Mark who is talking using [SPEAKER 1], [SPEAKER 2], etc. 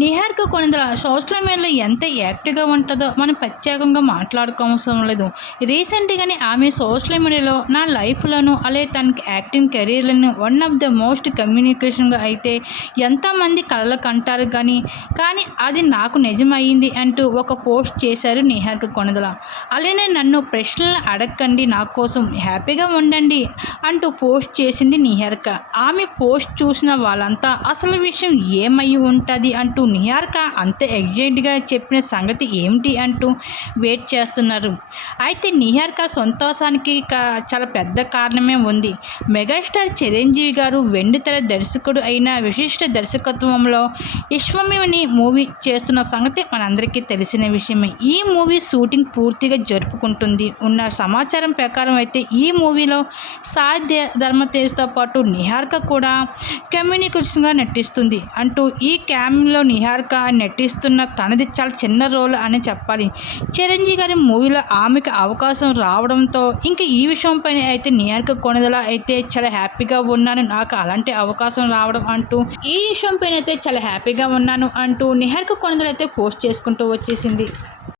[SPEAKER 1] Niharika Konidela social మీడియాలో ఎంత యాక్టివ్గా ఉంటుందో మనం ప్రత్యేకంగా మాట్లాడుకోవసరం లేదు. రీసెంట్గానే ఆమె సోషల్ మీడియాలో నా లైఫ్లోను అలాగే తనకి యాక్టింగ్ కెరీర్లను వన్ ఆఫ్ ద మోస్ట్ కమ్యూనికేషన్గా అయితే ఎంతమంది కళ్ళకు అంటారు కానీ కానీ అది నాకు నిజమైంది అంటూ ఒక పోస్ట్ చేశారు నిహారిక కొనదల. అలానే నన్ను ప్రశ్నలు అడగండి నా కోసం హ్యాపీగా ఉండండి అంటూ పోస్ట్ చేసింది నిహారిక. ఆమె పోస్ట్ చూసిన వాళ్ళంతా అసలు విషయం ఏమై ఉంటుంది? అంటూ నిహారిక అంత ఎగ్జైట్గా చెప్పిన సంగతి ఏమిటి అంటూ వెయిట్ చేస్తున్నారు. అయితే నిహారిక సంతోషానికి చాలా పెద్ద కారణమే ఉంది. మెగాస్టార్ చిరంజీవి గారు వెండితెర దర్శకుడు అయిన విశిష్ట దర్శకత్వంలో విశ్వమిని మూవీ చేస్తున్న సంగతి మనందరికీ తెలిసిన విషయమే. ఈ మూవీ షూటింగ్ పూర్తిగా జరుపుకుంటుంది ఉన్న సమాచారం ప్రకారం అయితే ఈ మూవీలో సాధ్య ధర్మతేజ్తో పాటు నిహారిక కూడా కమ్యూనికేషన్గా నటిస్తుంది అంటూ ఈ క్యామ్లో నిహారిక నటిస్తున్న తనది చాలా చిన్న రోల్ అని చెప్పాలి. చిరంజీవి గారి మూవీలో ఆమెకు అవకాశం రావడంతో ఇంకా ఈ విషయం పైన అయితే నిహారిక కొనుదల అయితే చాలా హ్యాపీగా ఉన్నాను. నాకు అలాంటి అవకాశం రావడం అంటూ ఈ విషయం పైన అయితే చాలా హ్యాపీగా ఉన్నాను అంటూ నిహారిక కొనుదల అయితే పోస్ట్ చేసుకుంటూ వచ్చేసింది.